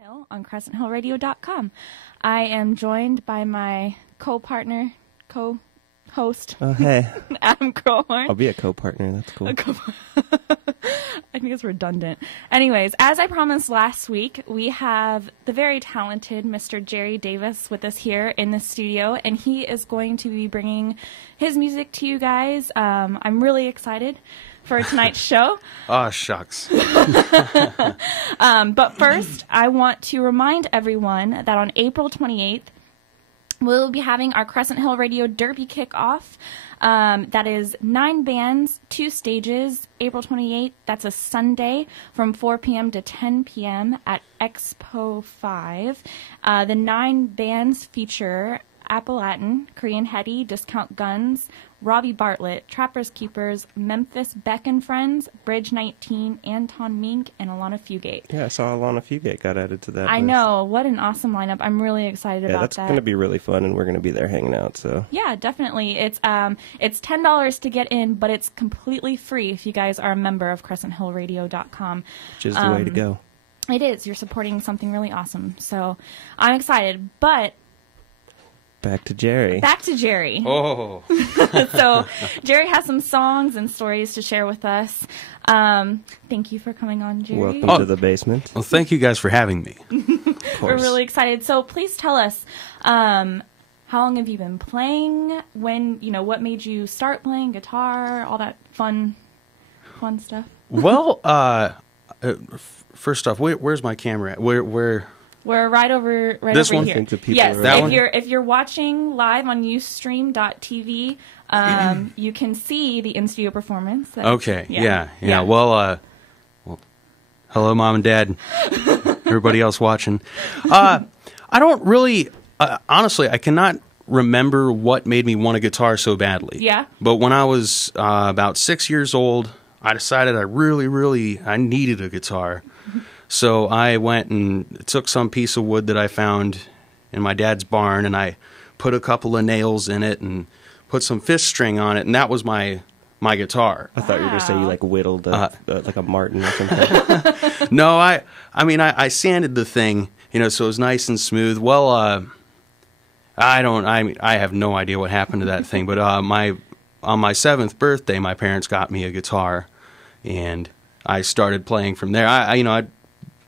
Hill on CrescentHillRadio.com. I am joined by my co-partner, co-host, Hey. Adam Crowhorn. I'll be a co-partner. That's cool. I think it's redundant. Anyways, as I promised last week, we have the very talented Mr. Jerry Davis with us here in the studio, and he is going to be bringing his music to you guys. I'm really excited for tonight's show. Oh, shucks. But first, I want to remind everyone that on April 28th, we'll be having our Crescent Hill Radio Derby kickoff. That is 9 bands, 2 stages. April 28th, that's a Sunday from 4 p.m. to 10 p.m. at Expo 5. The 9 bands feature Appalachian, Korean Hetty, Discount Guns, Robbie Bartlett, Trappers Keepers, Memphis Beck and Friends, Bridge 19, Anton Mink, and Alana Fugate. Yeah, I saw Alana Fugate got added to that I list. know. What an awesome lineup. I'm really excited about that's that. going to be really fun, and we're going to be there hanging out. So Yeah, definitely. It's $10 to get in, but it's completely free if you guys are a member of CrescentHillRadio.com. which is the way to go. It is. You're supporting something really awesome. So I'm excited. But Back to Jerry. back to Jerry. Oh. So Jerry has some songs and stories to share with us. Thank you for coming on, Jerry. Welcome to the basement. Well, thank you guys for having me. Of We're course. really excited. So please tell us, how long have you been playing? What made you start playing guitar? All that fun stuff. Well, first off, where's my camera at? Where? We're right over This over one? here. I think the people Yes, are- That if one? you're watching live on Ustream.tv, you can see the in-studio performance. Okay. Yeah. Well, hello, Mom and Dad. Everybody else watching. I don't really, honestly, I cannot remember what made me want a guitar so badly. Yeah? But when I was about 6 years old, I decided I needed a guitar. So I went and took some piece of wood that I found in my dad's barn, and I put a couple of nails in it and put some fish string on it, and that was my guitar. I thought you were going to say you like whittled like a Martin or something. No, I sanded the thing, so it was nice and smooth. Well, I have no idea what happened to that thing, but on my 7th birthday, my parents got me a guitar, and I started playing from there. I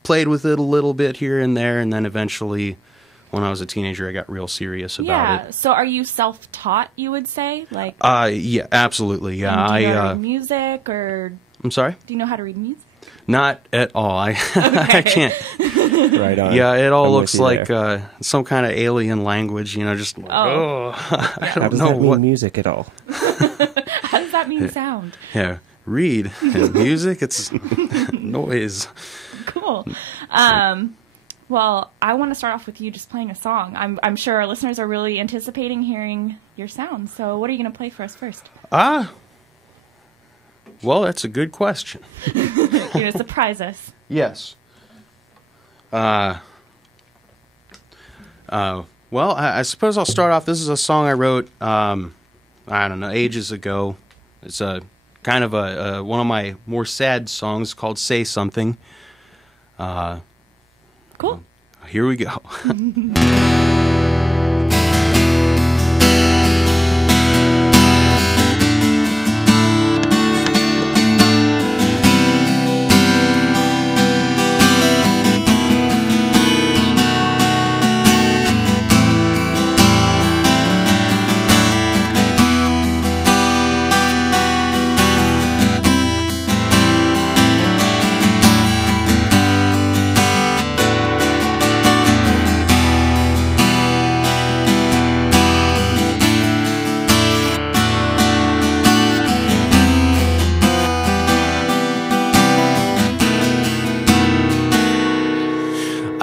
played with it a little bit here and there, and then eventually, when I was a teenager, I got real serious about it. So are you self-taught, you would say? Like, Yeah, absolutely. Yeah, do you know how to read music, or I'm sorry? do you know how to read music? Not at all. I can't. Right on. Yeah, it all I'm looks with you like there. some kind of alien language, just like, I How don't does know that mean what. music at all? How does that mean sound? Yeah, read and music. It's noise. Cool. Well, I want to start off with you just playing a song. I'm sure our listeners are really anticipating hearing your sound. So what are you going to play for us first? Well, that's a good question. You're going to surprise us. Yes. Well, I suppose I'll start off. This is a song I wrote, I don't know, ages ago. It's a kind of one of my more sad songs called "Say Something." Cool. Here we go.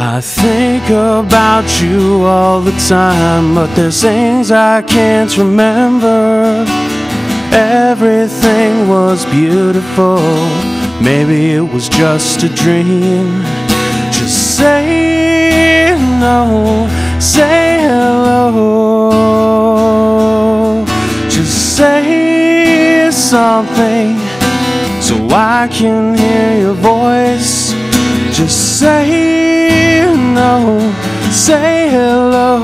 I think about you all the time, but there's things I can't remember. Everything was beautiful, maybe it was just a dream. Just say no, say hello. Just say something so I can hear your voice. Just say say hello.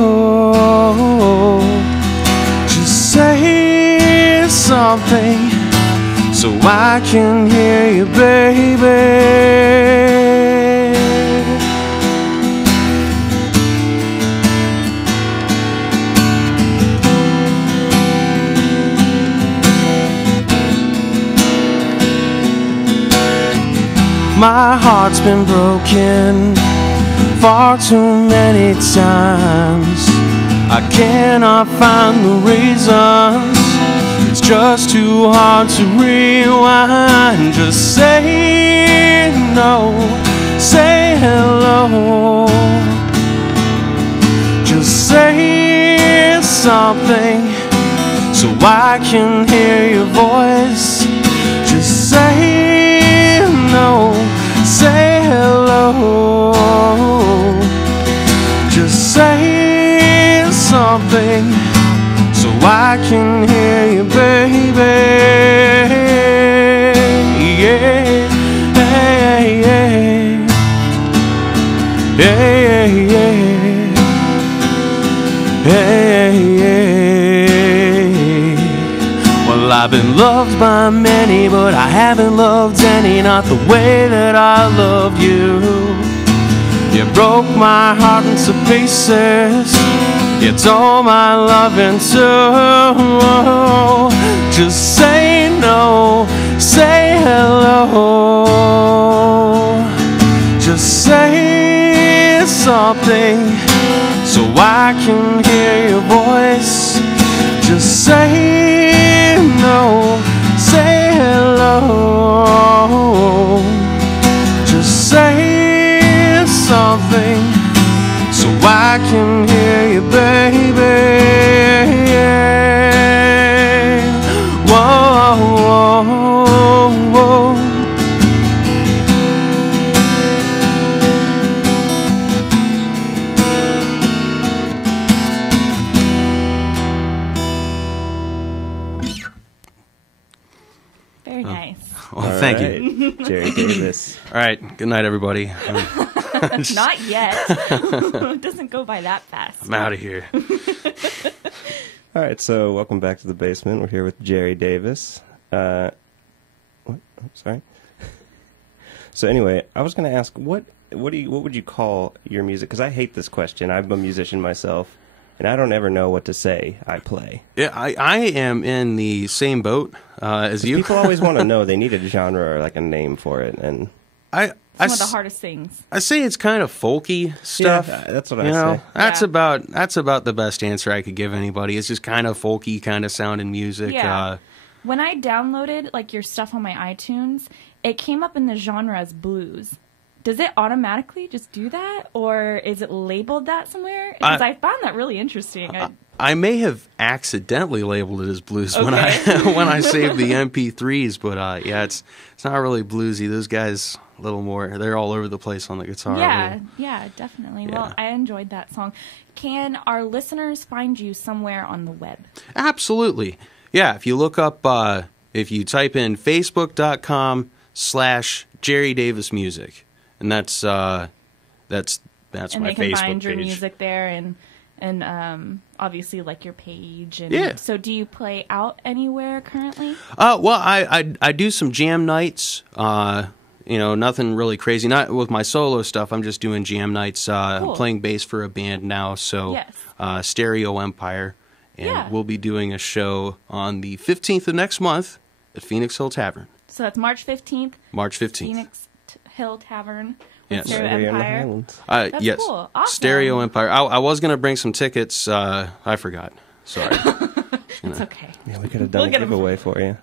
Just say something so I can hear you, baby. My heart's been broken far too many times. I cannot find the reasons. It's just too hard to rewind. Just say no, say hello. Just say something so I can hear your voice. Just say no, say hello. Just say something so I can hear you, baby. Yeah, yeah, yeah, yeah, yeah, yeah. Well, I've been loved by many, but I haven't loved any, not the way that I love you. You broke my heart into pieces. You tore my love in two. Just say no, say hello. Just say something so I can hear your voice. Just say no, say hello. Just say something so I can hear you, baby. Whoa, whoa, whoa. Very nice. Well, thank you. Jerry Davis. All right, good night, everybody. Not yet. It doesn't go by that fast. I'm out of here. All right, so welcome back to the basement. We're here with Jerry Davis. What? Oh, sorry. So anyway, I was going to ask, what would you call your music? Because I hate this question. I'm a musician myself, and I don't ever know what to say. I play. Yeah, I am in the same boat as you. People always want to know. They need a genre or like a name for it, and It's one of the hardest things. I say it's kind of folky stuff. Yeah, that's what I say. That's Yeah. about the best answer I could give anybody. It's just kind of folky, kind of sounding music. Yeah. When I downloaded like your stuff on my iTunes, it came up in the genre as blues. Does it automatically just do that, or is it labeled that somewhere? Because I found that really interesting. I may have accidentally labeled it as blues when I saved the MP3s, but yeah, it's not really bluesy. Those guys a little more. They're all over the place on the guitar. Yeah, definitely. Yeah. Well, I enjoyed that song. Can our listeners find you somewhere on the web? Absolutely. Yeah, if you look up, if you type in facebook.com/Jerry Davis Music, and that's my And Facebook they can find your page. music there, and obviously like your page. And Yeah. So do you play out anywhere currently? Well, I do some jam nights. Nothing really crazy. Not with my solo stuff. I'm just doing jam nights. Cool. I'm playing bass for a band now, so Yes. Stereo Empire, and Yeah. we'll be doing a show on the 15th of next month at Phoenix Hill Tavern. So that's March 15th, March 15th. Phoenix Hill Tavern. Yes. Stereo Right here in the Empire. Highlands. That's yes. cool. Awesome. Stereo Empire. I was going to bring some tickets. I forgot. Sorry. It's okay. Yeah, we could have done We'll a get 'em giveaway for you.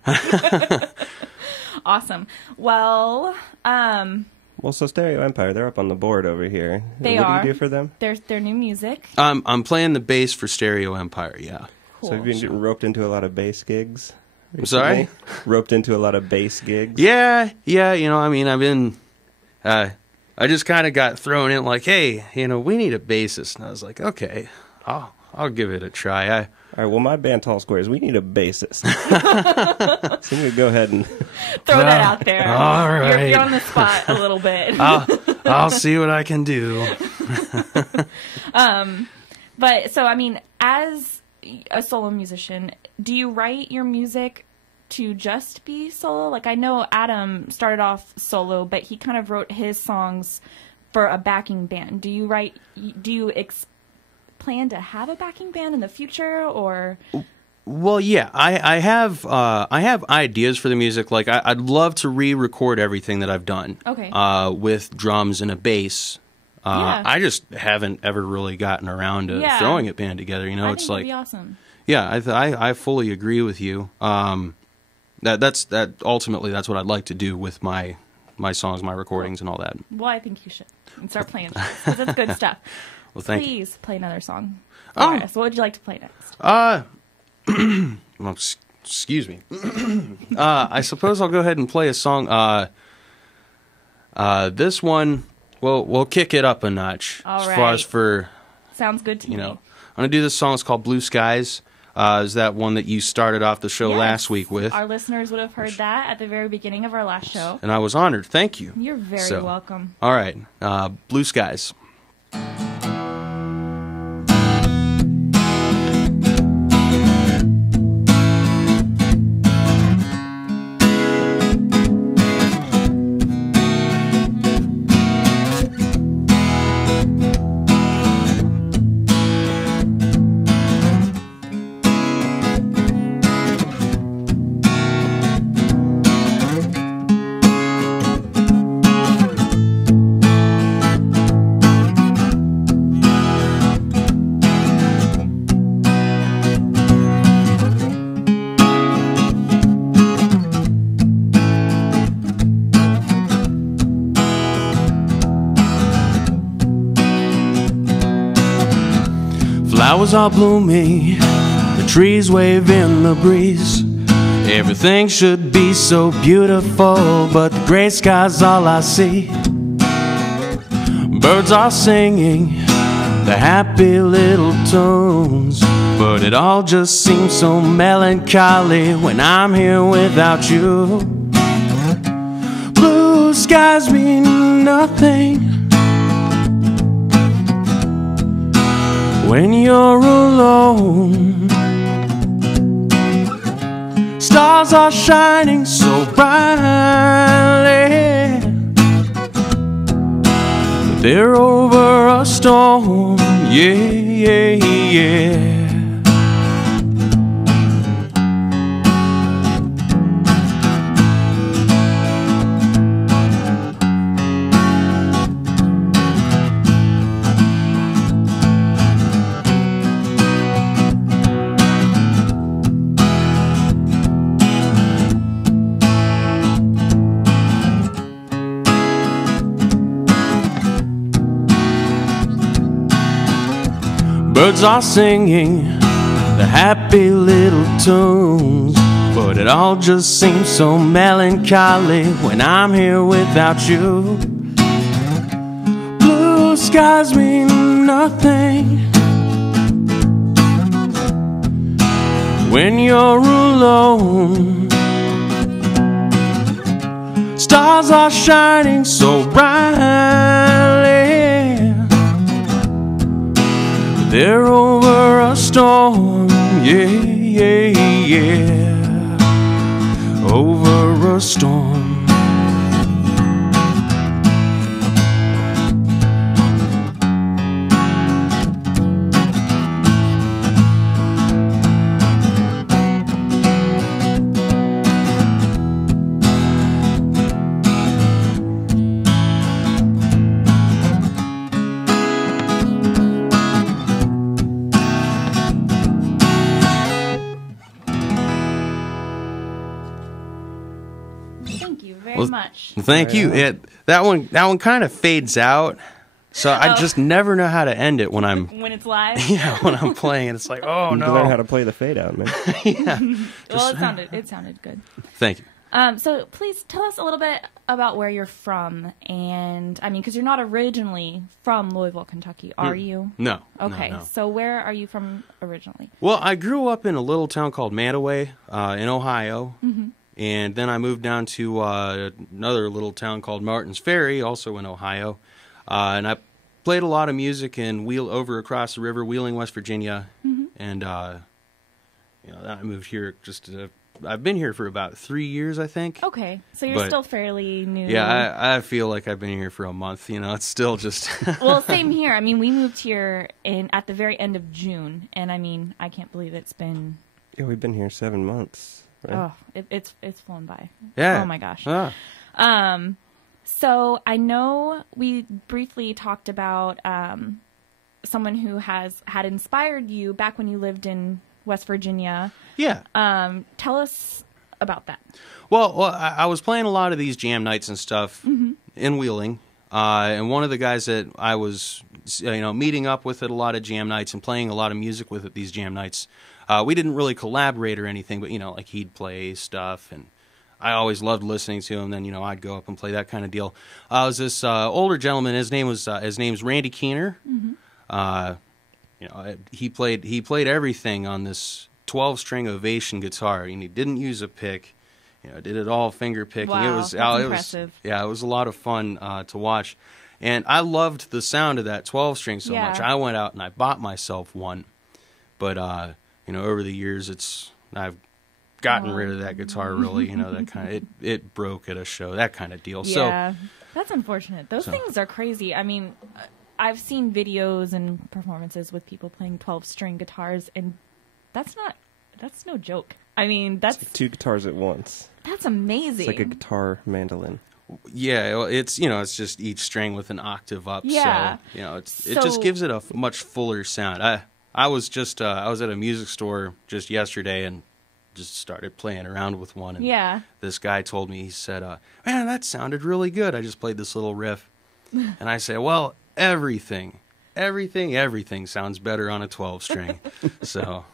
Awesome. Well, Well, so Stereo Empire, they're up on the board over here. They what are. do you do for them? there's their new music. I'm playing the bass for Stereo Empire, yeah. Cool. So have you been getting roped into a lot of bass gigs? I'm sorry? recently? Roped into a lot of bass gigs? Yeah, I've been... I just kind of got thrown in like, hey, we need a bassist. And I was like, okay, I'll give it a try. All right, well, my band Tall Squares, we need a bassist. So you can go ahead and... Throw that out there. all right. You're on the spot a little bit. I'll see what I can do. But so, I mean, as a solo musician, do you write your music to just be solo? Like, I know Adam started off solo, but he kind of wrote his songs for a backing band. Do you plan to have a backing band in the future, or? Well, yeah, I have ideas for the music. Like, I'd love to re-record everything that I've done. Okay. With drums and a bass. Yeah. I just haven't ever really gotten around to throwing a band together. You know, I think that'd be awesome. Yeah, I fully agree with you. That ultimately that's what I'd like to do with my songs, my recordings, and all that. Well, I think you should and start playing because it's good stuff. Well, thank you. Please play another song for us. What would you like to play next? Well, excuse me. I suppose I'll go ahead and play a song. This one, we'll kick it up a notch. All as right. far as for, Sounds good to me. I'm gonna do this song. It's called Blue Skies. Is that one that you started off the show Yes. last week with? Our listeners would have heard that at the very beginning of our last show. And I was honored. Thank you. You're very welcome. All right. Blue Skies. Flowers are blooming, the trees wave in the breeze. Everything should be so beautiful, but the gray sky's all I see. Birds are singing the happy little tunes, but it all just seems so melancholy when I'm here without you. Blue skies mean nothing when you're alone. Stars are shining so brightly, but they're over a storm. Yeah, yeah, yeah. Birds are singing the happy little tunes, but it all just seems so melancholy when I'm here without you. Blue skies mean nothing when you're alone. Stars are shining so brightly, they're over a storm. Yeah, yeah, yeah. Over a storm. Much. Thank you. That one kind of fades out, so I just never know how to end it when it's live. Yeah, when I'm playing it, it's like, oh no. You learn how to play the fade out, man. Yeah. Well, it sounded good. Thank you. So please tell us a little bit about where you're from, and I mean, because you're not originally from Louisville, Kentucky, are you? No. Okay, no. So where are you from originally? Well, I grew up in a little town called Manaway in Ohio. Mm-hmm. And then I moved down to another little town called Martins Ferry, also in Ohio. And I played a lot of music in over across the river, Wheeling, West Virginia, and then I moved here. I've been here for about 3 years, I think. Okay, so you're still fairly new. Yeah, I feel like I've been here for a month. It's still just. Well, same here. I mean, we moved here at the very end of June, and I mean, I can't believe it's been. Yeah, we've been here 7 months. Right? Oh, it's flown by. Yeah. Oh my gosh. Ah. So I know we briefly talked about someone who had inspired you back when you lived in West Virginia. Yeah. Tell us about that. Well, I was playing a lot of these jam nights and stuff in Wheeling, and one of the guys that I was, meeting up with at a lot of jam nights and playing a lot of music with at these jam nights, we didn't really collaborate or anything, but like he'd play stuff, and I always loved listening to him. Then I'd go up and play that kind of deal. I was this older gentleman. His name's Randy Keener. He played everything on this 12-string Ovation guitar, and he didn't use a pick. Did it all finger picking. Wow, that's impressive. It was a lot of fun to watch, and I loved the sound of that 12-string so much. I went out and I bought myself one, but over the years I've gotten rid of that guitar. Really, that kind of it broke at a show, that kind of deal. Yeah, that's unfortunate. Those things are crazy. I mean, I've seen videos and performances with people playing 12-string guitars, and that's no joke. I mean, that's like 2 guitars at once. That's amazing. It's like a guitar mandolin. Yeah, well, it's just each string with an octave up. Yeah. So it just gives it a much fuller sound. I was at a music store just yesterday and just started playing around with one. And this guy told me, he said, "Man, that sounded really good. I just played this little riff," and I say, "Well, everything sounds better on a 12-string." So.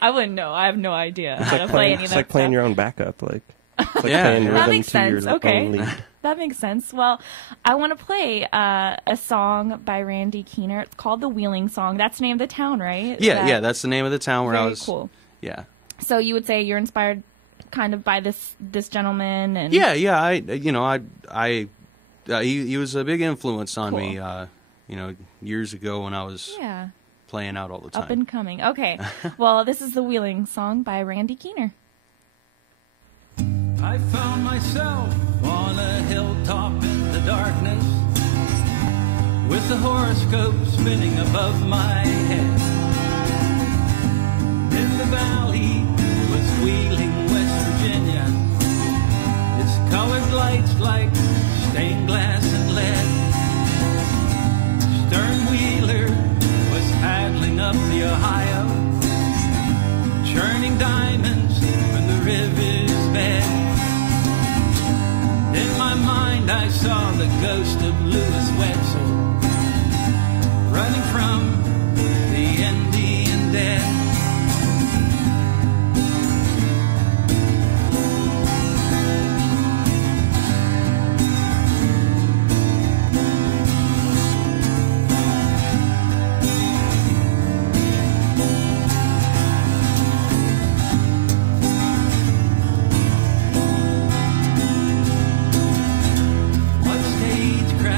I wouldn't know. I have no idea how to play any of that It's like playing stuff. your own backup. Like, it's like Yeah. playing That rhythm makes to sense. your Okay. own lead. That makes sense. Well, I want to play a song by Randy Keener. It's called the Wheeling Song. That's the name of the town, right? Yeah, that's the name of the town where I very was. Cool. Yeah. So you would say you're inspired kind of by this gentleman and Yeah. He was a big influence on me. Years ago when I was playing out all the time. Up and coming. Okay. Well, this is the Wheeling Song by Randy Keener. I found myself on a hilltop in the darkness, with the horoscope spinning above my head. In the valley was Wheeling, West Virginia. Its colored lights like stained glass and lead. Stern Wheeler was paddling up the Ohio, churning diamonds from the river's bed. In my mind I saw the ghost of Louis Wetzel running from the Indian dead. One stage crowd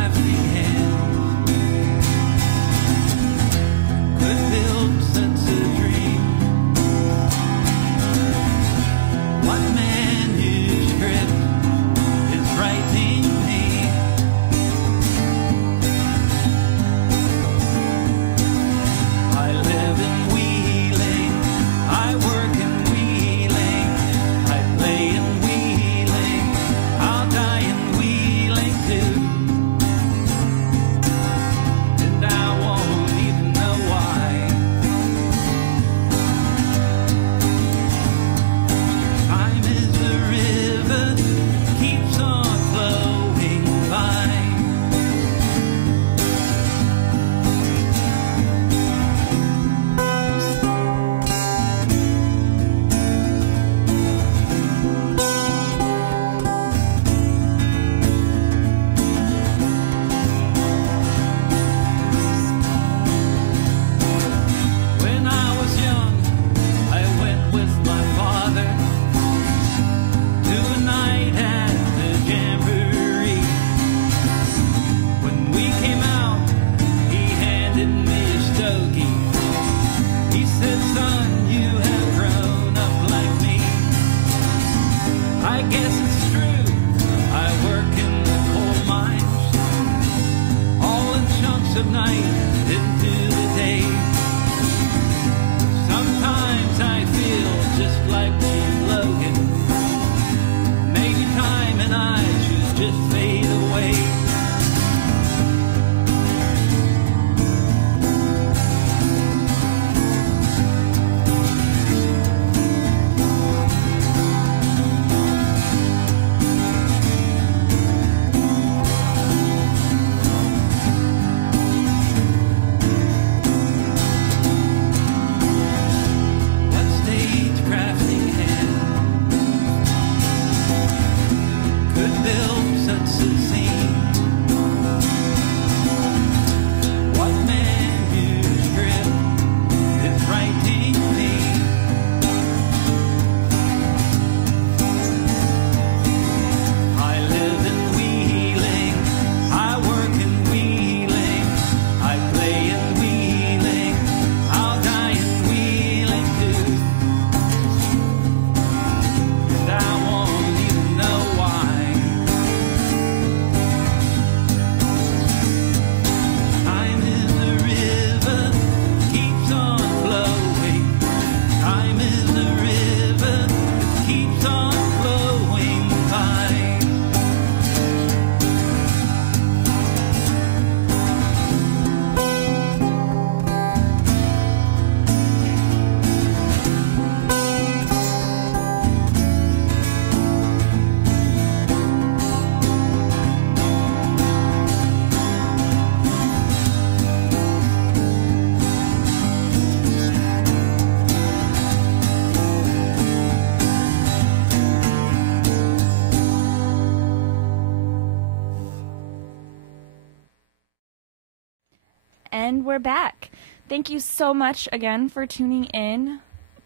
And we're back. Thank you so much again for tuning in.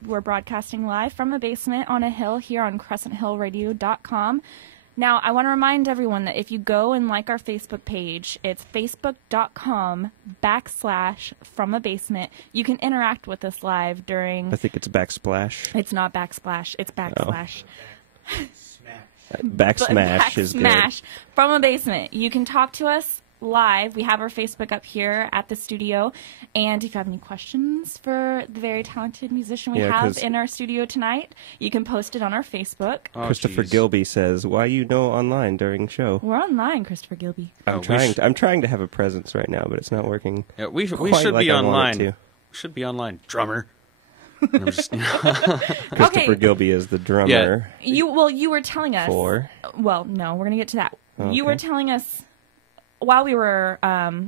We're broadcasting live from a basement on a hill here on CrescentHillRadio.com. Now, I want to remind everyone that if you go and like our Facebook page, it's facebook.com/fromabasement. You can interact with us live during... I think it's backsplash. It's not backsplash. It's backslash. Backsmash is good. Backsmash from a basement. You can talk to us live. We have our Facebook up here at the studio. And if you have any questions for the very talented musician we have in our studio tonight, you can post it on our Facebook. Oh, Christopher Gilby says, "Why you no online during show?" We're online, Christopher Gilby. I'm trying to have a presence right now, but it's not working. Yeah, we should like be I want online. it We should be online, drummer. Christopher Gilby is the drummer. Yeah. You were telling us. Well, no, we're gonna get to that. Okay. You were telling us while we were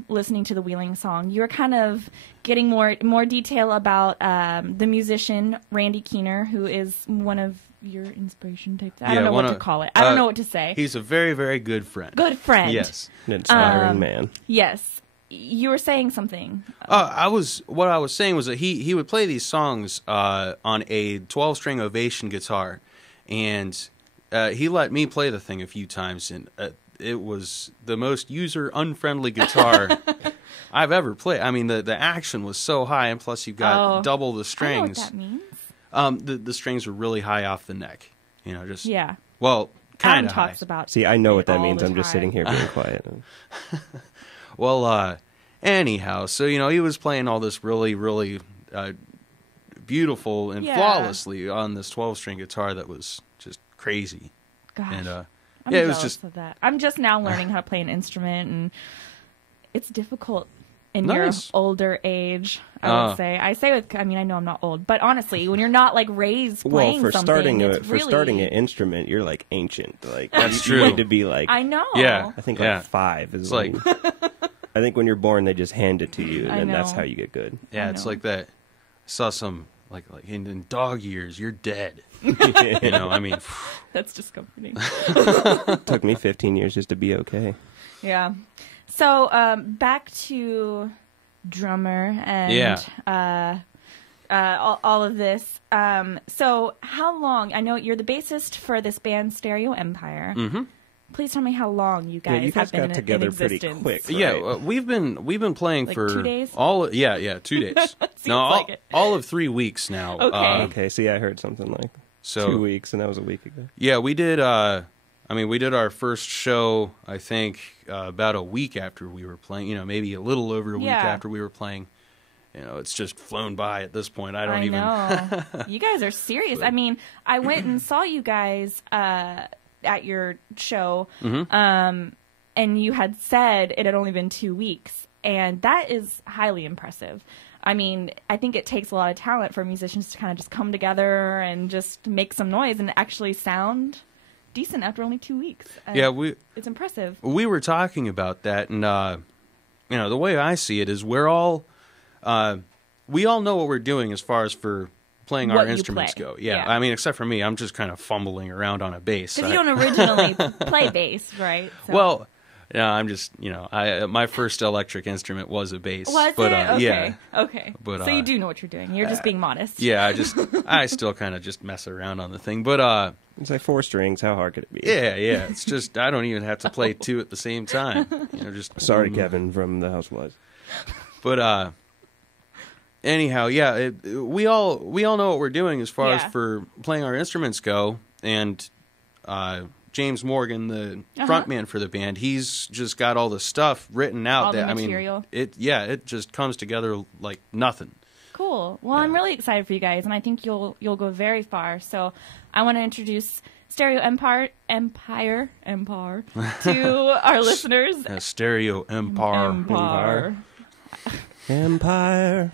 listening to the Wheeling song. You were kind of getting more detail about the musician Randy Keener, who is one of your inspiration types. I don't know what to call it. I don't know what to say. He's a very, very good friend. Good friend. Yes, an inspiring man. Yes. You were saying something. What I was saying was that he would play these songs on a 12-string Ovation guitar, and he let me play the thing a few times, and it was the most user-unfriendly guitar I've ever played. I mean, the action was so high, and plus you've got double the strings. I know what that means. The strings were really high off the neck. You know, just Well, kind of talks about. See, I know what that means. I'm just sitting here being quiet. Well, anyhow, so, you know, he was playing all this really, really beautiful and flawlessly on this 12-string guitar that was just crazy. Gosh, and, I'm jealous of that. I'm just now learning how to play an instrument, and it's difficult in your older age, I would say. I know I'm not old, but honestly, when you're not, like, raised playing something, for starting an instrument, you're, like, ancient. Like, that's true. You need to be, like... I know. Yeah. I think, like, 5 is like... I think when you're born, they just hand it to you, and then that's how you get good. Yeah, it's like that. I saw some, like in dog years, you're dead. You know, I mean... That's just comforting. It took me 15 years just to be okay. Yeah. So, back to drummer and all of this. So, how long... I know you're the bassist for this band, Stereo Empire. Mm-hmm. Please tell me how long you guys have been got together in existence. pretty quick. Right? Yeah, we've been playing like for 2 days. 2 days. All of 3 weeks now. Okay. See, I heard something like 2 weeks, and that was a week ago. Yeah, we did. We did our first show. I think about a week after we were playing. You know, maybe a little over a week after we were playing. You know, it's just flown by at this point. I know. You guys are serious. I mean, I went and saw you guys at your show, and you had said it had only been 2 weeks, and that is highly impressive. I mean, I think it takes a lot of talent for musicians to kind of just come together and just make some noise and actually sound decent after only 2 weeks. It's impressive. We were talking about that, and you know, the way I see it is we all know what we're doing as far as for playing our instruments go. Yeah, I mean, except for me, I'm just kind of fumbling around on a bass. Because you don't originally play bass, right? So. Well, yeah, I'm just, you know, my first electric instrument was a bass. Was it? Okay. Yeah. Okay. But, so you do know what you're doing. You're just being modest. Yeah, I still kind of just mess around on the thing. But it's like 4 strings. How hard could it be? Yeah. It's just I don't even have to play 2 at the same time. You know, just sorry, Kevin from the Housewives. But anyhow, we all know what we're doing as far as for playing our instruments go, and James Morgan, the frontman for the band, he's just got all the stuff written out. All the material. It just comes together like nothing. Cool. Well, I'm really excited for you guys, and I think you'll go very far. So I want to introduce Stereo Empire to our listeners. Stereo Empire. Empire.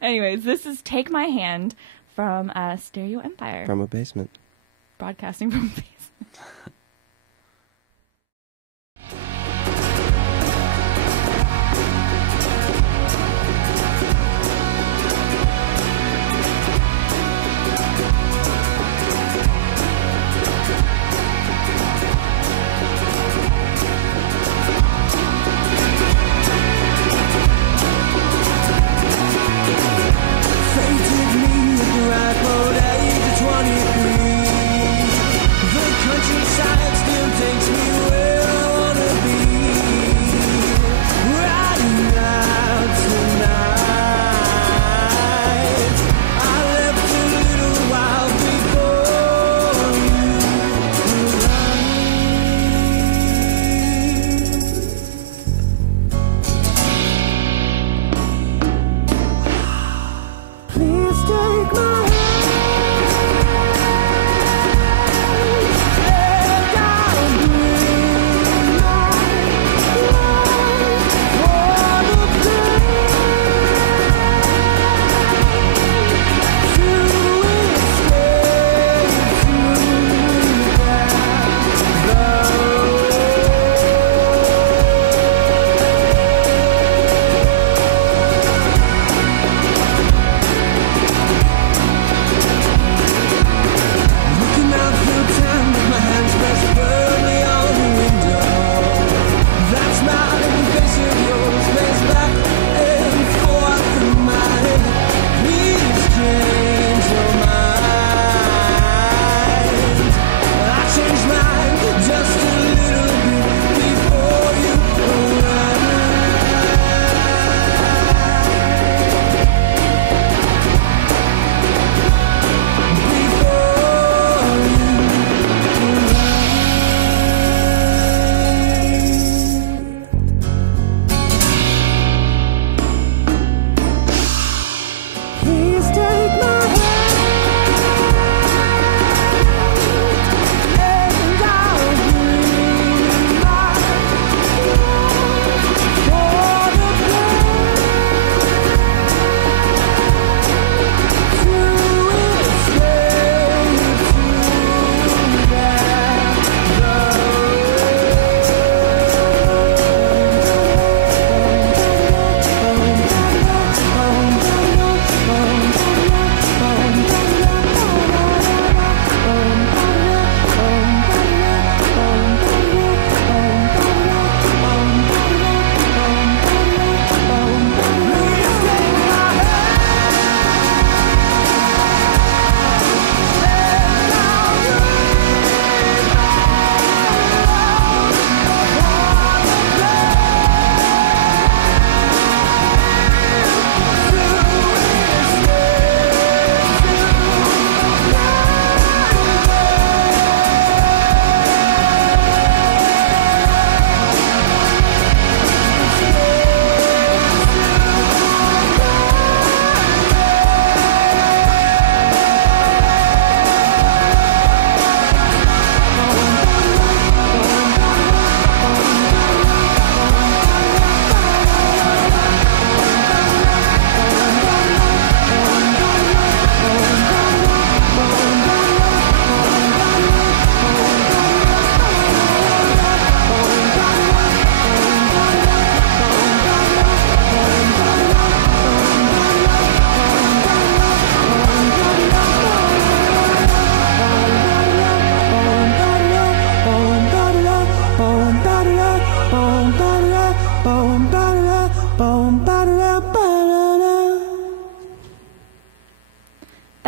Anyways, this is Take My Hand from Stereo Empire. From a basement. Broadcasting from a basement.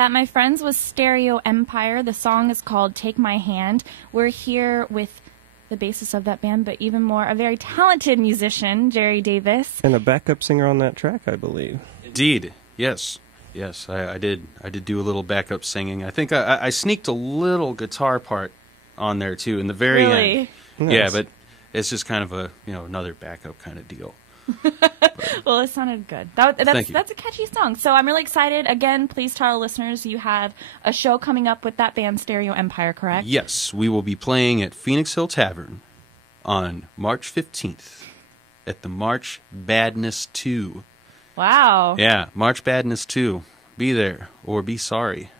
That, my friends, was Stereo Empire. The song is called Take My Hand. We're here with the bassist of that band, but even more, a very talented musician, Jerry Davis. And a backup singer on that track, I believe. Indeed, yes. Yes, I did do a little backup singing. I think I sneaked a little guitar part on there, too, in the very Really? end. Nice. Yeah, but it's just kind of a, another backup kind of deal. Well, it sounded good. Thank you. That's a catchy song. So I'm really excited. Again, please tell our listeners you have a show coming up with that band, Stereo Empire, correct? Yes, we will be playing at Phoenix Hill Tavern on March 15th at the March Badness 2. Wow. Yeah, March Badness 2. Be there or be sorry.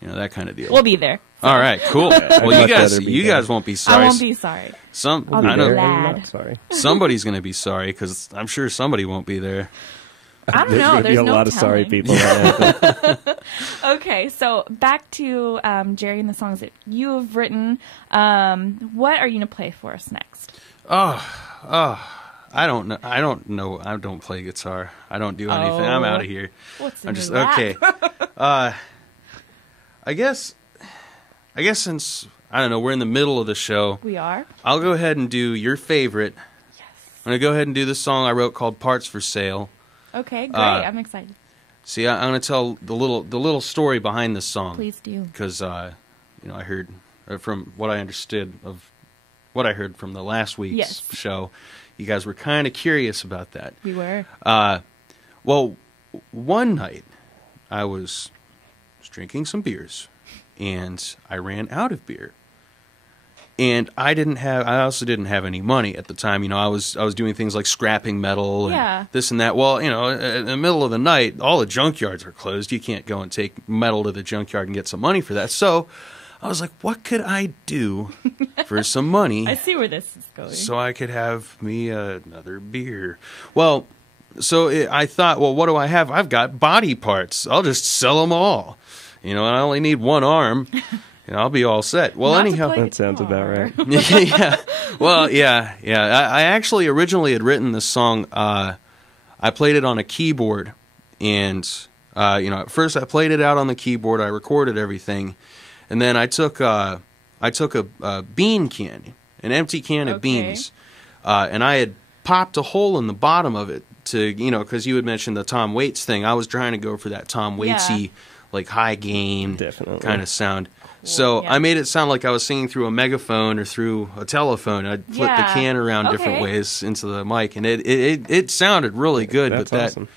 That kind of deal. We'll be there. All right, cool. Well, much rather be you there. guys won't be sorry. I won't be sorry. I'll be I know there, and glad. not sorry. somebody's going to be sorry because I'm sure somebody won't be there. I don't There's know. going to be There's a no lot of sorry telling. people. on that. Okay, so back to Jerry and the songs that you have written. What are you going to play for us next? I don't know. I don't play guitar. I don't do anything. I'm out of here. What's in I'm your just lap? okay. I guess since I don't know, we're in the middle of the show. We are? I'll go ahead and do your favorite. Yes. I'm gonna go ahead and do the song I wrote called "Parts for Sale." Okay, great. I'm excited. See, I'm gonna tell the little story behind this song. Please do. Because I heard from what I understood of what I heard from the last week's Yes. show, you guys were kind of curious about that. We were. Well, one night I was drinking some beers, and I ran out of beer. And I also didn't have any money at the time. I was doing things like scrapping metal and Yeah. this and that. Well, in the middle of the night, all the junkyards are closed. You can't go and take metal to the junkyard and get some money for that. So I was like, what could I do for some money? I see where this is going. So I could have me another beer. Well, I thought, well, what do I have? I've got body parts. I'll just sell them all. And I only need one arm, and I'll be all set. Well, Not to anyhow, play That sounds about right. yeah. Well, yeah. I actually originally had written this song. I played it on a keyboard, and at first I played it out on the keyboard. I recorded everything, and then I took a bean can, an empty can of Okay. beans, and I had popped a hole in the bottom of it to because you had mentioned the Tom Waits thing. I was trying to go for that Tom Waitsy. Yeah. Like high gain Definitely. kind of sound. So yeah. I made it sound like I was singing through a megaphone or through a telephone. I'd flip the Yeah. can around different Okay. ways into the mic, and it sounded really good. That's but awesome.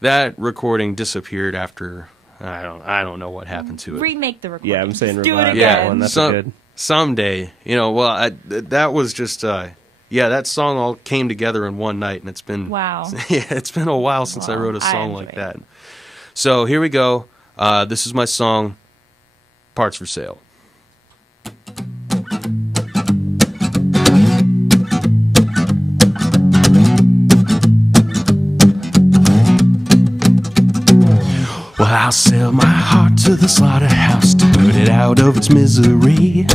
that recording disappeared after I don't know what happened to it. Remake the recording. Yeah, I'm saying Just do it revive again. that one. That's Some- good. Someday, that was just that song all came together in one night, and it's been Wow. yeah, it's been a while since I Wow. wrote a I song enjoy like it. that. So here we go. This is my song, Parts for Sale. Well, I'll sell my heart to the slaughterhouse to put it out of its misery.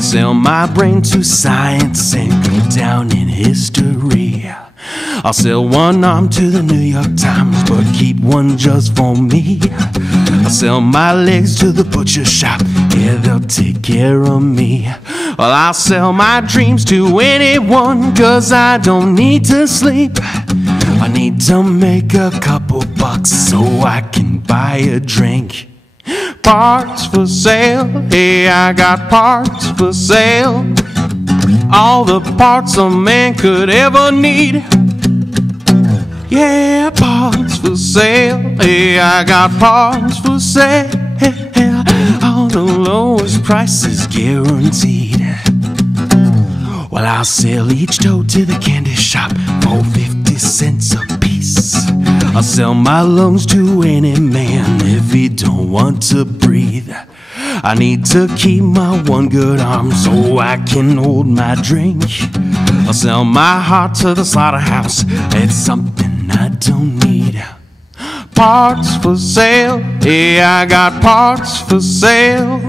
Sell my brain to science and go down in history. I'll sell one arm to the New York Times, but keep one just for me. I'll sell my legs to the butcher shop, yeah, they'll take care of me. Well, I'll sell my dreams to anyone, 'cause I don't need to sleep. I need to make a couple bucks so I can buy a drink. Parts for sale, hey, I got parts for sale. All the parts a man could ever need. Yeah, parts for sale, hey, I got parts for sale. All the lowest prices guaranteed. Well, I'll sell each toe to the candy shop for 50 cents a piece. I'll sell my lungs to any man if he don't want to breathe. I need to keep my one good arm so I can hold my drink. I'll sell my heart to the slaughterhouse, it's something I don't need. Parts for sale, yeah, I got parts for sale.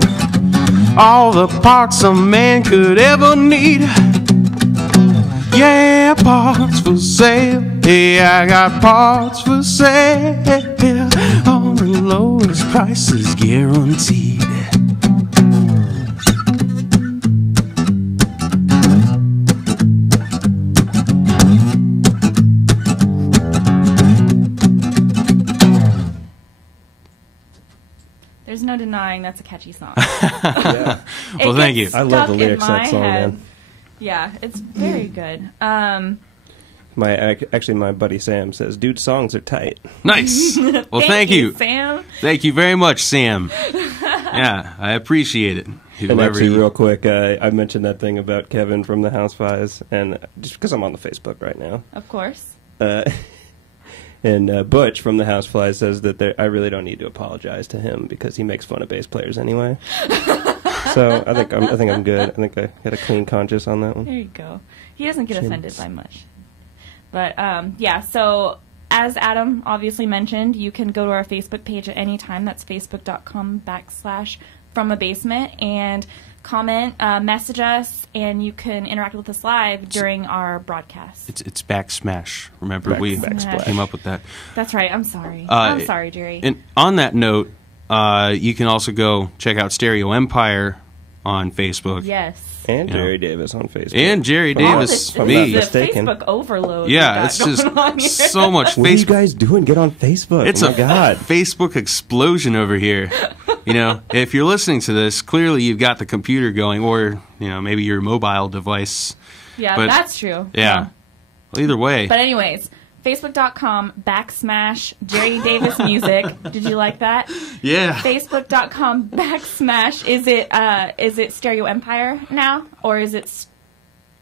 All the parts a man could ever need. Yeah, parts for sale, yeah, I got parts for sale. All the lowest prices guaranteed. There's no denying that's a catchy song. Yeah. Well, thank you. I love the Stuck in lyrics of that my song, head. man. Yeah, it's very good. My buddy Sam says, "Dude, songs are tight." Nice. Well, thank you. Sam. Thank you very much, Sam. Yeah, I appreciate it. And Whoever actually, you- real quick, I mentioned that thing about Kevin from the Houseflies, and just because I'm on the Facebook right now, Of course. and Butch from the Houseflies says that I really don't need to apologize to him because he makes fun of bass players anyway. So I think I'm good. I think I got a clean conscience on that one. There you go. He doesn't get Chins. offended by much. But, yeah, so as Adam obviously mentioned, you can go to our Facebook page at any time. That's facebook.com/FromABasement and comment, message us, and you can interact with us live during our broadcast. It's Backsmash. Remember, we Backsmash. came up with that. That's right. I'm sorry. Uh, I'm sorry, Jerry. And on that note, you can also go check out Stereo Empire on Facebook. Yes. And You know. Jerry Davis on Facebook. And Jerry Oh, Davis, this if I'm is not me. the mistaken. Facebook overload. Yeah, we got it's just going on here. so much What are you Facebook. guys doing? Get on Facebook. It's oh my a God. Facebook explosion over here. You know, if you're listening to this, clearly you've got the computer going, or maybe your mobile device. Yeah, but- that's true. Yeah. Well, either way, But anyways, Facebook.com/Backsmash Jerry Davis Music. Did you like that? yeah. Facebook.com/Backsmash. Is it Stereo Empire now, or is it?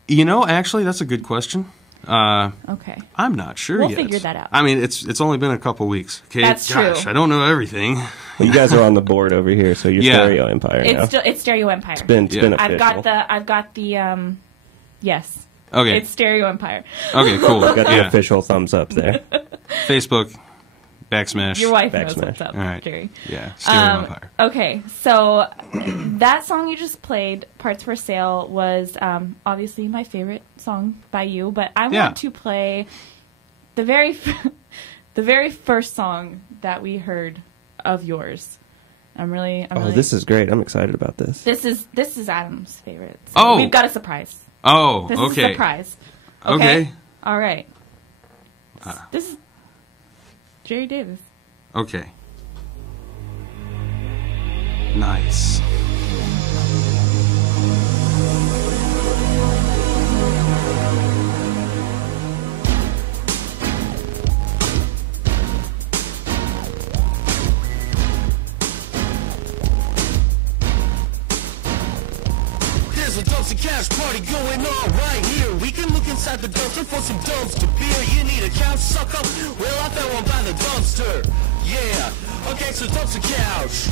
Actually, that's a good question. Okay. I'm not sure We'll yet. figure that out. I mean, it's only been a couple weeks. Okay, That's gosh, true. I don't know everything. Well, you guys are on the board over here, so you're Yeah. Stereo Empire now. It's Stereo Empire. It's been Yeah. official. I've got the yes. Okay. It's Stereo Empire. Okay, cool. Got the Yeah. official thumbs up there. Facebook, Backsmash. Your wife knows Backsmash. what's up, All right. Jerry. Yeah, Stereo Empire. Okay, so that song you just played, Parts for Sale, was obviously my favorite song by you, but I Yeah. want to play the very first song that we heard of yours. I'm really Oh, this is great. I'm excited about this. this is Adam's favorite. So Oh. we've got a surprise. Oh, This okay. is a surprise. Okay. All right. This is Jerry Davis. Okay. Nice. There's a dumpster cash party going on right here. We can look inside the dumpster for some dumpster beer. You need a couch, sucker? Well, I found one by the dumpster. Yeah, okay, so dumpster couch.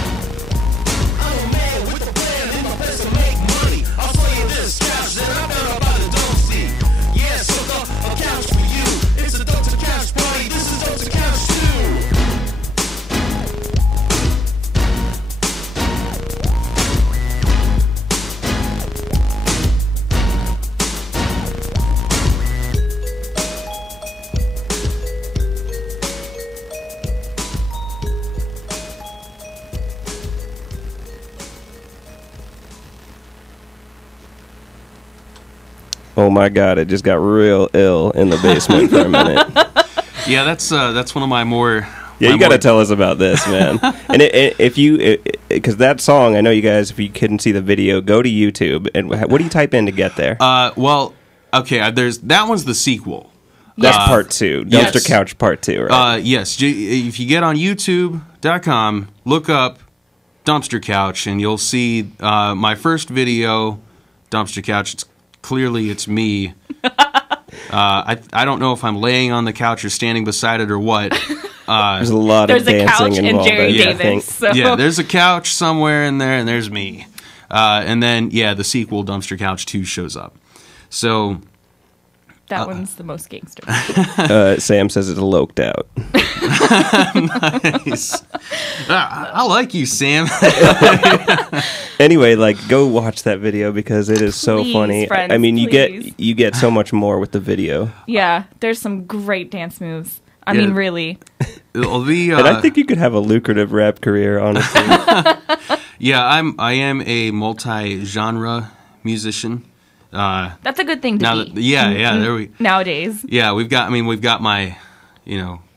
I'm a man with a plan and my best to make money. I'll sell you this couch that I found out by the dumpster. Yeah, sucker, a couch for you. It's a dumpster couch party. This is dumpster couch too. Oh my God! It just got real ill in the basement for a minute. Yeah, that's one of my more. Yeah, my you got to more- tell us about this, man. And if you, because that song, I know you guys, if you couldn't see the video, go to YouTube and what do you type in to get there? Well, okay. There's that one's the sequel. That's part 2, Dumpster yes. Couch part 2, right? Yes. If you get on YouTube.com, look up Dumpster Couch, and you'll see my first video, Dumpster Couch. It's me. I don't know if I'm laying on the couch or standing beside it or what. There's a lot There's of a dancing couch and involved. Jerry I think. Davis. So. Yeah, there's a couch somewhere in there, and there's me. And then, the sequel, Dumpster Couch 2, shows up. So, That one's the most gangster. Sam says it's loked out. Nice. I like you, Sam. Anyway, like, go watch that video because it is so Please, funny. friends, I mean, please. you get so much more with the video. Yeah, there's some great dance moves. I Yeah. mean, really. Well, the, And I think you could have a lucrative rap career, honestly. yeah, I am a multi-genre musician. That's a good thing to Now be. that, yeah, there we. Nowadays. Yeah, we've got my,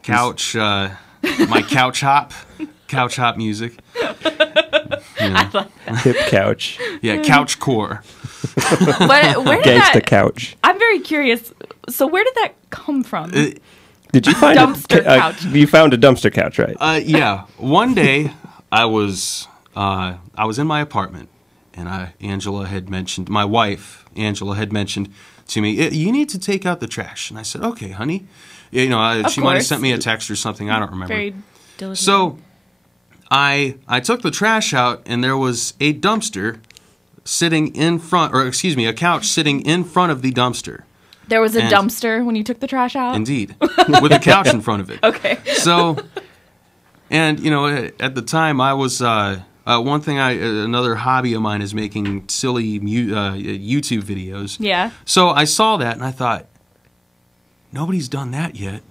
couch, my couch hop music. I like that. Hip couch. Yeah, couch core. But where did Gangsta that... couch. I'm very curious. So where did that come from? Did you find Dumpster couch. You found a dumpster couch, right? Yeah. One day, I was in my apartment, and my wife Angela had mentioned to me, "You need to take out the trash." And I said, "Okay, honey." She might have course. sent me a text or something. I don't remember. Very diligent. So, I took the trash out, and there was a dumpster sitting in front, or excuse me, a couch sitting in front of the dumpster. There was a and- dumpster when you took the trash out? Indeed, with a couch in front of it. Okay. So, and at the time, I was another hobby of mine is making silly YouTube videos. Yeah. So I saw that and I thought, nobody's done that yet.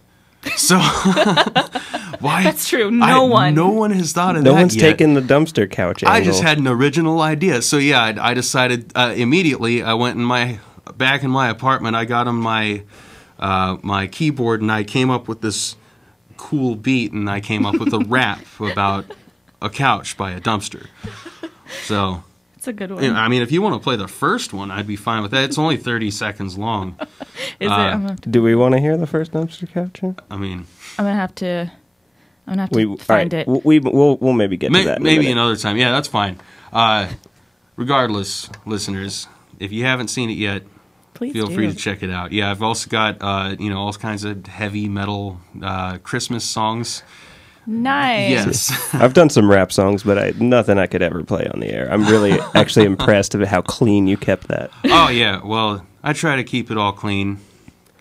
So why? That's true. No one has thought of No that one's yet. taken the dumpster couch angle. I just had an original idea. So yeah, I decided immediately. I went back in my apartment. I got on my keyboard and I came up with this cool beat, and I came up with a rap about a couch by a dumpster. So, It's a good one. I mean, if you want to play the first one, I'd be fine with that. It's only 30 seconds long. Is it? Do we want to hear the first dumpster couch? I mean, I'm gonna have to All find right, it. We'll maybe get to that. in a maybe minute. another time. Yeah, that's fine. Regardless, listeners, if you haven't seen it yet, Please feel do. free to check it out. Yeah, I've also got all kinds of heavy metal Christmas songs. Nice. Yes. I've done some rap songs, but nothing I could ever play on the air. I'm really actually impressed at how clean you kept that. Oh yeah. Well, I try to keep it all clean.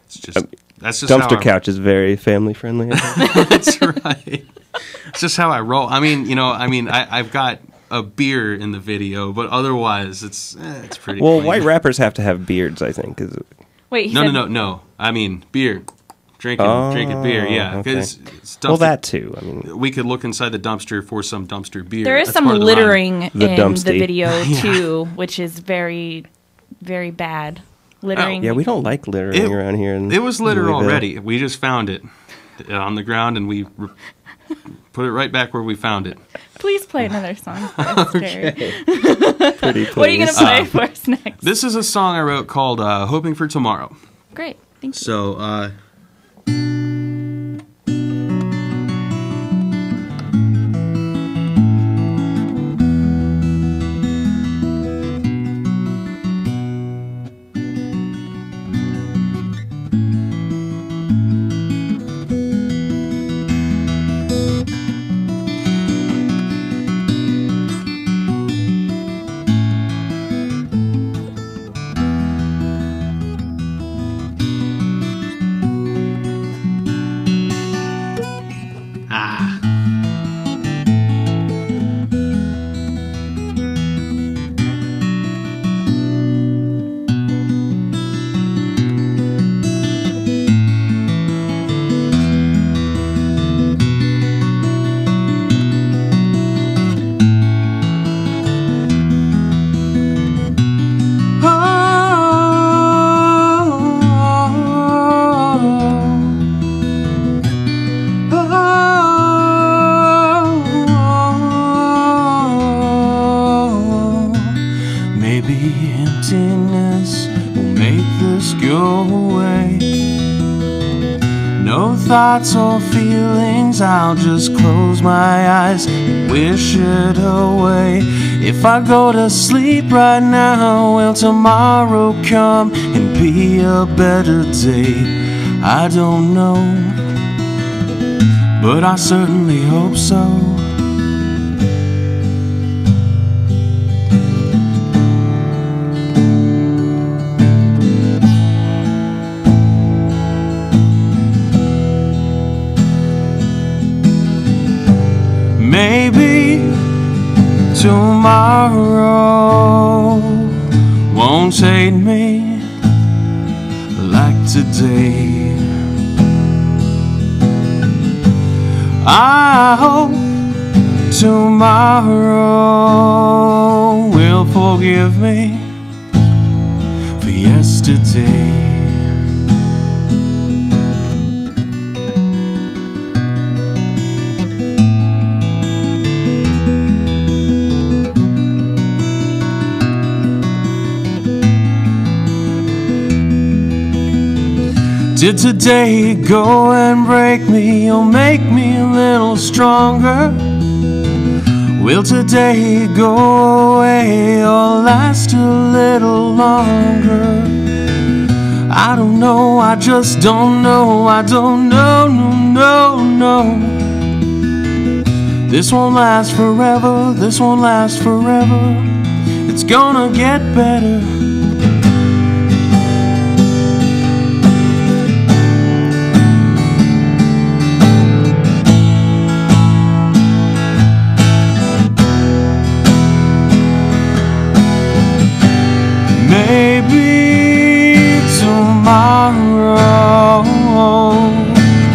It's just that's just Dumpster how I- couch is very family friendly. I think. That's right. It's just how I roll. I mean, I've got a beer in the video, but otherwise, it's pretty. Well, clean. white rappers have to have beards, I think. 'Cause Wait. He No, said, no. I mean, beer. Drinking beer. Yeah, okay. because well, that too. I mean, we could look inside the dumpster for some dumpster beer. There is That's some part of the rhyme. littering The in dumpsty. the video too, which is very, very bad. Littering. yeah, we don't like littering around here. It was litter Louisville. already. We just found it on the ground, and we put it right back where we found it. Please play another song. For us, Jerry. Pretty What are you gonna please. play for us next? This is a song I wrote called "Hoping for Tomorrow." Great. Thank you. So, maybe emptiness will make this go away. No thoughts or feelings, I'll just close my eyes and wish it away. If I go to sleep right now, will tomorrow come and be a better day? I don't know, but I certainly hope so. tomorrow won't hate me like today. I hope tomorrow will forgive me for yesterday. Did today go and break me or make me a little stronger? Will today go away or last a little longer? I don't know, I just don't know, I don't know, no. This won't last forever, this won't last forever. It's gonna get better. Maybe tomorrow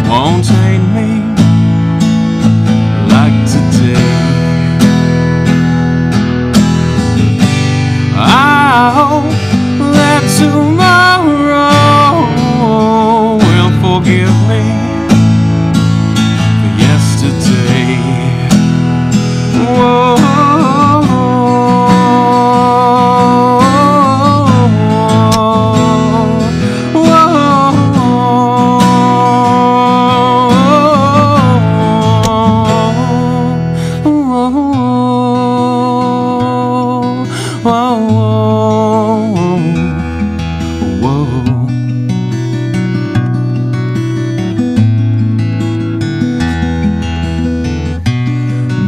won't hate me like today. I hope that tomorrow will forgive me for yesterday. Whoa.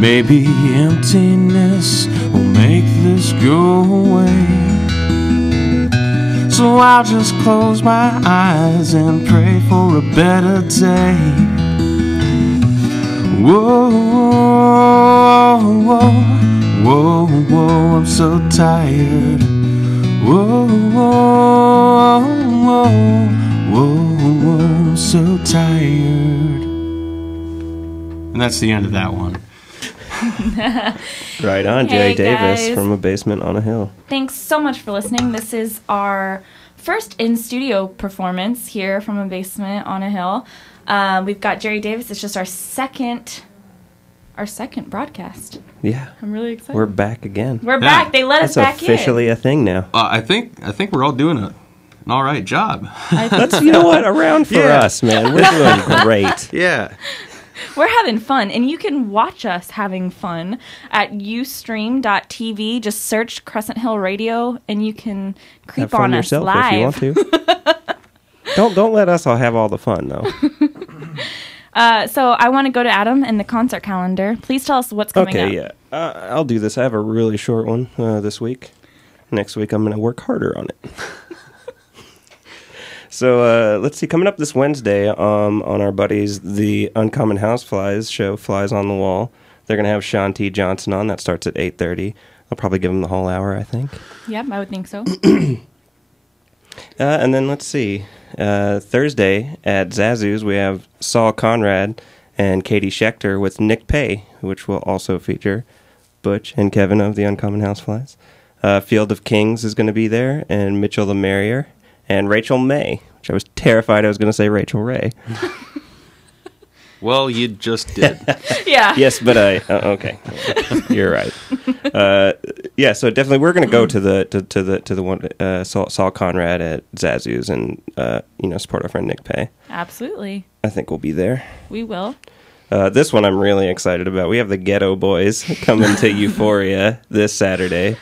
Maybe emptiness will make this go away. So I'll just close my eyes and pray for a better day. Whoa, whoa, whoa, whoa, I'm so tired. Whoa, whoa, whoa, whoa, whoa, I'm so tired. And that's the end of that one. Right on, Hey, Jerry Davis guys. from A Basement on a Hill. Thanks so much for listening. This is our first in-studio performance here from A Basement on a Hill. We've got Jerry Davis. It's just our second broadcast. Yeah, I'm really excited. we're back again. We're back. They let us That's back officially a thing now. I think we're all doing an all right job. That's, you know what, around for Yeah. us, man. We're doing great. Yeah. We're having fun, and you can watch us having fun at ustream.tv. Just search Crescent Hill Radio, and you can creep Have fun on us yourself live. if you want to. Don't let us all have all the fun, though. So I want to go to Adam and the concert calendar. Please tell us what's coming up. Okay, yeah. I'll do this. I have a really short one this week. Next week, I'm going to work harder on it. So let's see. Coming up this Wednesday on our buddies, the Uncommon Houseflies show, Flies on the Wall. They're going to have Sean T. Johnson on. That starts at 8:30. I'll probably give them the whole hour, I think. Yep, I would think so. And then let's see. Thursday at Zazu's, we have Saul Conrad and Katie Schechter with Nick Pay, which will also feature Butch and Kevin of the Uncommon Houseflies. Field of Kings is going to be there, and Mitchell the Merrier, and Rachel May, which I was terrified I was going to say Rachel Ray. Well, you just did. Yeah. Yes, but okay, you're right. Yeah, so definitely we're going to go to the one Saul Conrad at Zazu's and support our friend Nick Pay. Absolutely. I think we'll be there. We will. This one I'm really excited about. We have the Ghetto Boys coming to Euphoria this Saturday.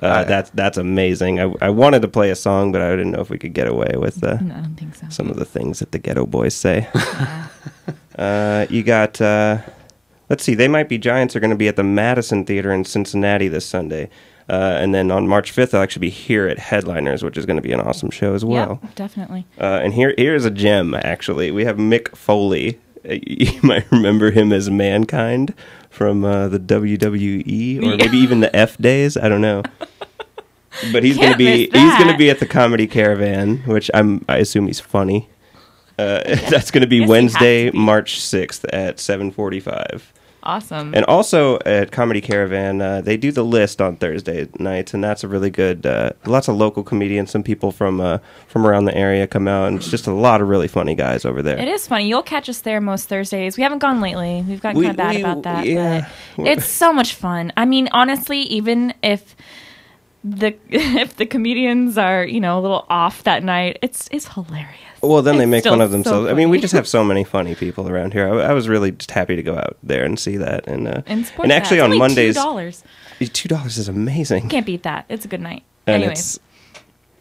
That's amazing. I wanted to play a song, but I didn't know if we could get away with No, I don't think so. some of the things that the Ghetto Boys say. You got, let's see, They Might Be Giants are going to be at the Madison Theater in Cincinnati this Sunday. And then on March 5th, they'll actually be here at Headliners, which is going to be an awesome show as well. Yep, definitely. And here's a gem, actually. We have Mick Foley. You might remember him as Mankind the WWE or maybe even the F days. I don't know. But he's Can't miss he's gonna that. be at the Comedy Caravan, which I assume he's funny. That's gonna be Yes, he has Wednesday, to be. March 6th at 7:45. Awesome. And also at Comedy Caravan, they do the list on Thursday nights, and that's a really good. Lots of local comedians, some people from around the area come out, and it's just a lot of really funny guys over there. It is funny. You'll catch us there most Thursdays. We haven't gone lately. We've gotten kind of bad about that. yeah. But it's so much fun. I mean, honestly, even if the comedians are, you know, a little off that night, it's hilarious. Well, then they It's make still fun of so themselves. I mean, we funny. just have so many funny people around here. I was really just happy to go out there and see that. And support and that. actually It's on only Mondays, $2. $2 is amazing. Can't beat that. It's a good night. And Anyways,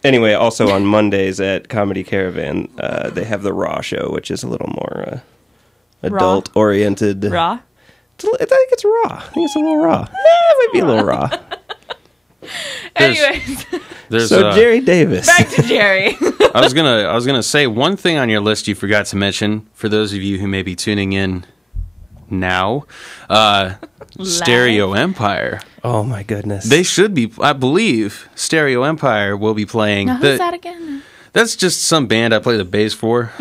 anyway, also on Mondays at Comedy Caravan, they have the Raw show, which is a little more adult oriented. raw. I think it's raw. I think it's a little raw. It might be a little raw. Anyways, There's So Jerry Davis. back to Jerry. I was gonna say one thing on your list you forgot to mention for those of you who may be tuning in now. Stereo Empire. Oh my goodness. They should be. I believe Stereo Empire will be playing. Now, who's that again? That's just some band I play the bass for.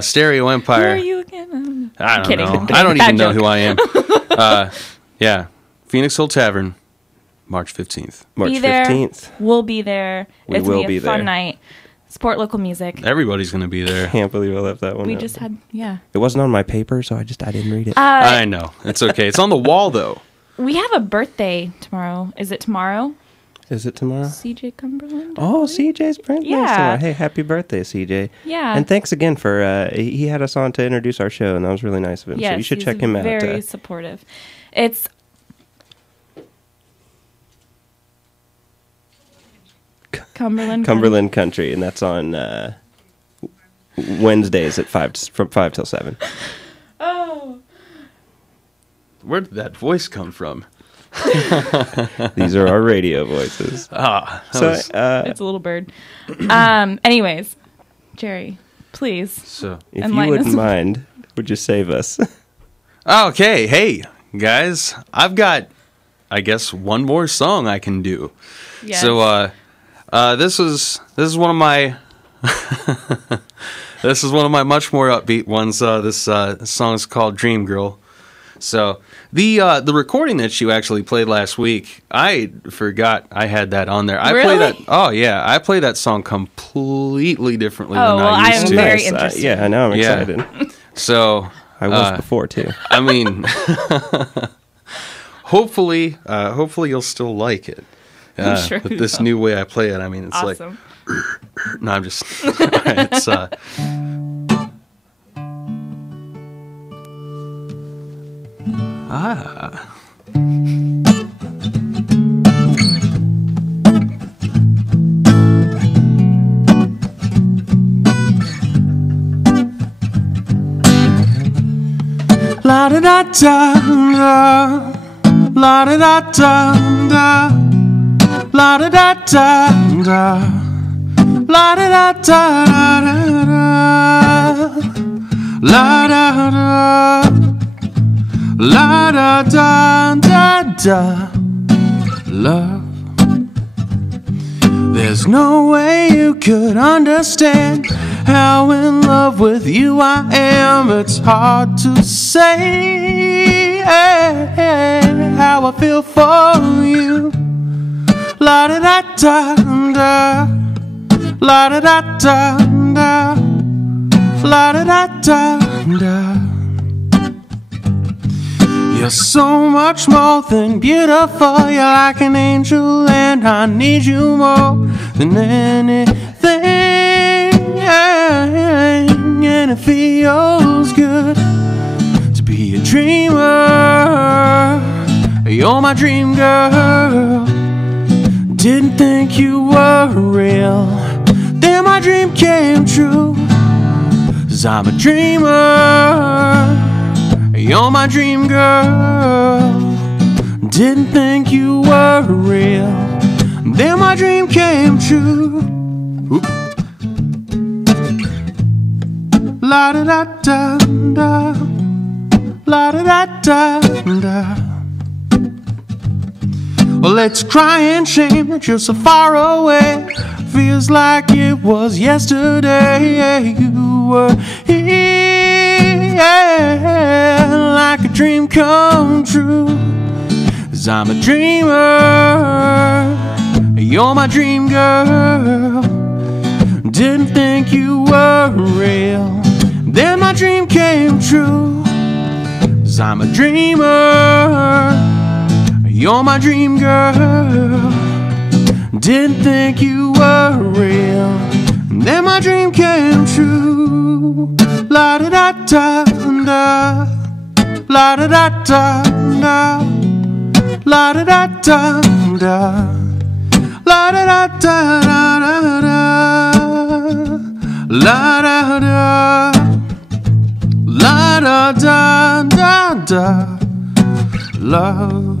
Stereo Who Empire. are you again? I don't kidding, know. I'm kidding. I don't Bad even know joke. who I am. Yeah, Phoenix Hill Tavern, March 15th. March Be there. 15th. We'll be there. We It's will gonna be be a fun there. night. Support local music. Everybody's gonna be there. Can't believe I left that one We out. just had, yeah. It wasn't on my paper, so I didn't read it. I know. It's okay. It's on the wall though. We have a birthday tomorrow. Is it tomorrow? Is it tomorrow? CJ Cumberland? Oh, CJ's birthday Yeah. tomorrow. Hey, happy birthday, CJ. Yeah. And thanks again for, he had us on to introduce our show, and that was really nice of him. Yes, so you should he's check him out. Very supportive. It's Cumberland. Cumberland Country, and that's on Wednesdays at from 5 till 7. Oh. Where did that voice come from? These are our radio voices. Ah, that So, was- It's a little bird. Anyways, Jerry, please. so. if you enlighten wouldn't us. mind, would you save us? Okay, hey guys, I've got, I guess, one more song I can do. Yes. So, this is one of my this is one of my much more upbeat ones. This song is called Dream Girl. So the recording that you actually played last week, I forgot I had that on there. I play Really? that. Oh yeah, I play that song completely differently Oh, than well, I I used am to. very Nice. interested. Yeah, I know. I'm Yeah. excited. So I was before, too. I mean, hopefully you'll still like it. I'm sure With we this will. new way I play it, I mean, it's Awesome. like, no, I'm just, it's, La da da da da, la da da da da, la da da da da, la da da da da da, la da da, la da da da da, love. There's no way you could understand how in love with you I am. It's hard to say how I feel for you. La da da da da, la da da da da, la da da da da. You're so much more than beautiful. You're like an angel, and I need you more than anything. And it feels good to be a dreamer. You're my dream girl. Didn't think you were real. Then my dream came true. 'Cause I'm a dreamer. You're my dream girl. Didn't think you were real. Then my dream came true. Oop. La da da da da, la da da da da. Well, it's crying shame that you're so far away. Feels like it was yesterday. You were here, like a dream come true. 'Cause I'm a dreamer, you're my dream girl. Didn't think you were real, then my dream came true. 'Cause I'm a dreamer, you're my dream girl. Didn't think you were real, then my dream came true. La da da da da, la da da da da, la da da da da, la da da da da da, la da da, la da da da da, love.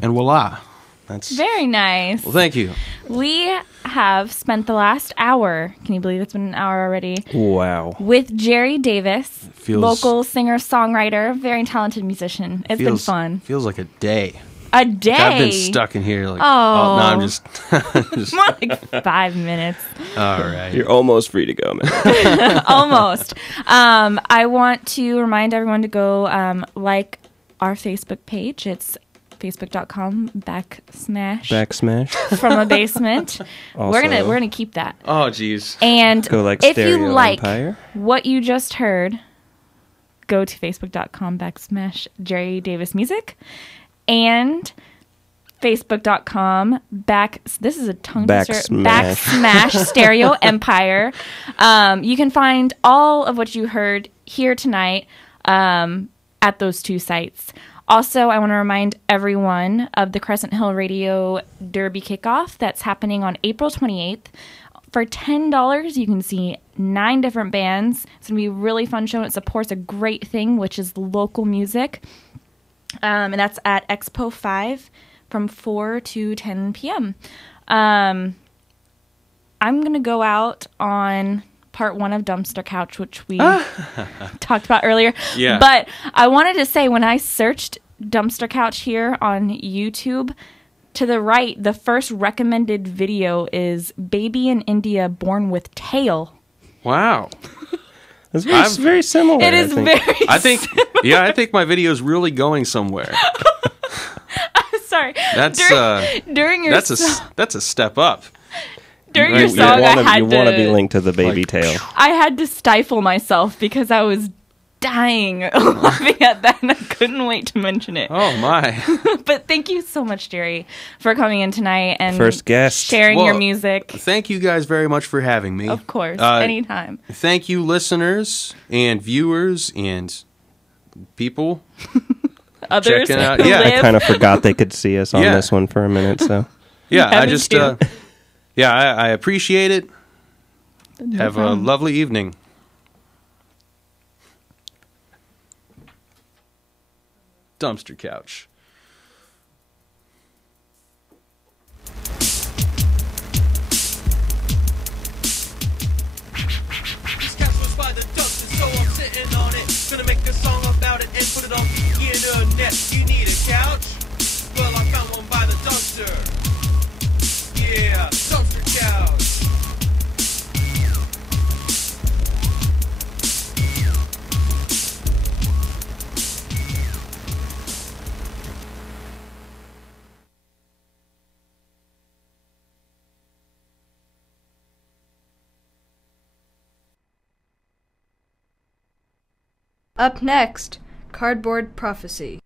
And voila. That's Very nice. Well, thank you. We have spent the last hour, can you believe it's been an hour already, wow. with Jerry Davis, Feels- local singer-songwriter, very talented musician. It's been fun. Feels like a day. A day? I've been stuck in here like, Oh. no, I'm just, just More like 5 minutes. all right. You're almost free to go, man. Almost. I want to remind everyone to go like our Facebook page. It's facebook.com/backsmash From a basement. Also- We're gonna keep that. Oh, geez. And Go like if Stereo you like Empire. what you just heard, go to facebook.com/Jerry Davis Music and facebook.com this is a tongue twister, backsmash Stereo Empire. You can find all of what you heard here tonight at those two sites. Also, I want to remind everyone of the Crescent Hill Radio Derby Kickoff that's happening on April 28th. For $10, you can see 9 different bands. It's going to be a really fun show. It supports a great thing, which is local music. And that's at Expo 5 from 4 to 10 p.m. I'm going to go out on part 1 of Dumpster Couch, which we talked about earlier. Yeah. But I wanted to say, when I searched Dumpster Couch here on YouTube, to the right, the first recommended video is Baby in India Born with Tail. Wow. It's very similar. It is very I think, yeah, I think my video is really going somewhere. sorry. That's during your that's a step up. during You your song, I had want to be to linked to the baby tail. I had to stifle myself because I was dying laughing at that, and I couldn't wait to mention it. Oh my. But thank you so much, Jerry, for coming in tonight and First guest. sharing your Well, music. Thank you guys very much for having me. Of course, Uh, anytime. Thank you, listeners and viewers and people. Others checking out- who yeah, I I live. kind of forgot they could see us on Yeah. this one for a minute, so Yeah, Yeah, I me just, too. yeah, I appreciate it. Have a lovely evening. Dumpster Couch. This couch was by the dumpster, so I'm sitting on it. Gonna make a song about it and put it on the internet. You need a couch? Well, I found one by the dumpster. Yeah, dumpster couch. Up next, Cardboard Prophecy.